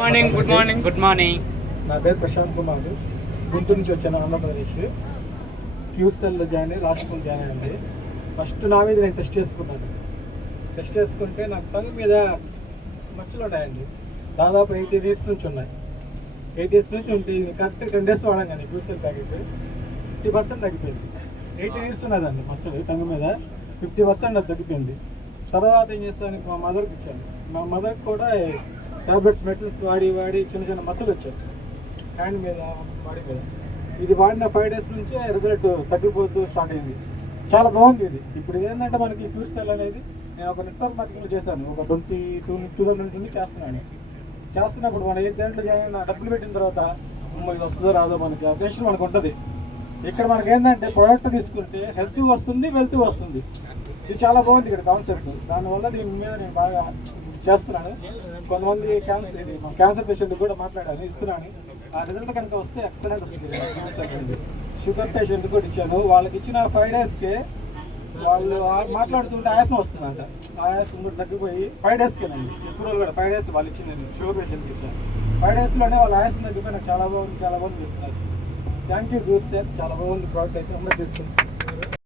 Good morning. నా పేరు ప్రశాంత్ కుమార్. గుంటూరు నుంచి వచ్చాను, ఆంధ్రప్రదేశ్. క్యూసెల్లో జాయిన్ అయ్యి రాష్ట్రంలో జాయిన్ అయ్యింది. ఫస్ట్ నా మీద నేను టెస్ట్ చేసుకున్నాను. టెస్ట్ చేసుకుంటే నాకు టంగ్ మీద మచ్చలు ఉన్నాయండి. దాదాపు 18 years నుంచి ఉన్నాయి. 8 years నుంచి ఉంటే కరెక్ట్ 10 days వాడాను కానీ క్యూసెల్ ప్యాకెట్ 50% తగ్గిపోయింది. 18 years ఉన్నదండి మచ్చలు టంగ్ మీద 50% అది తగ్గిపోయింది. తర్వాత ఏం చేస్తాను, మా మదర్కి ఇచ్చాను. మా మదర్కి కూడా టాబ్లెట్స్ మెడిసిన్స్ వాడి చిన్న చిన్న మచ్చలు వచ్చాయి హ్యాండ్ మీద, బాడీ మీద. ఇది వాడిన 5 days నుంచే రిజల్ట్ తగ్గిపోతూ స్టార్ట్ అయింది. చాలా బాగుంది ఇది. ఇప్పుడు ఏంటంటే మనకి క్యూర్సెల్ అనేది నేను ఒక నెట్వర్క్ మార్కెటింగ్ చేశాను. ఒక 2020 చేస్తున్నప్పుడు మనం ఏ దాంట్లో జాయిన్ డబ్బులు పెట్టిన తర్వాత ఇది వస్తుందో రాదో మనకి ఆ టెన్షన్ మనకు ఉంటుంది. ఇక్కడ మనకి ఏంటంటే ప్రోడక్ట్ తీసుకుంటే హెల్త్ వస్తుంది, వెల్త్ వస్తుంది. ఇది చాలా బాగుంది ఇక్కడ కాన్సెప్ట్. దానివల్ల దీని మీద నేను బాగా చేస్తున్నాను. కొంతమంది క్యాన్సర్ పేషెంట్ కూడా మాట్లాడాను, ఇస్తున్నాను. ఆ రిజల్ట్ కనుక వస్తే ఎక్సలెంట్ వస్తుంది. షుగర్ పేషెంట్ కూడా ఇచ్చాను. వాళ్ళకి ఇచ్చిన 5 daysకే వాళ్ళు మాట్లాడుతుంటే ఆయాసం వస్తుందంట. ఆయాసం కూడా తగ్గిపోయి 5 daysకేనండి. ఎక్కువ రోజులు కూడా 5 days వాళ్ళు ఇచ్చింది షుగర్ పేషెంట్కి ఇచ్చాను. 5 daysలోనే వాళ్ళ ఆయాసం తగ్గిపోయి నాకు చాలా బాగుంది చెప్తున్నారు. థ్యాంక్ యూ గుడ్ సార్, చాలా బాగుంది ప్రోడక్ట్ అయితే అందరూ తీసుకుంటాం.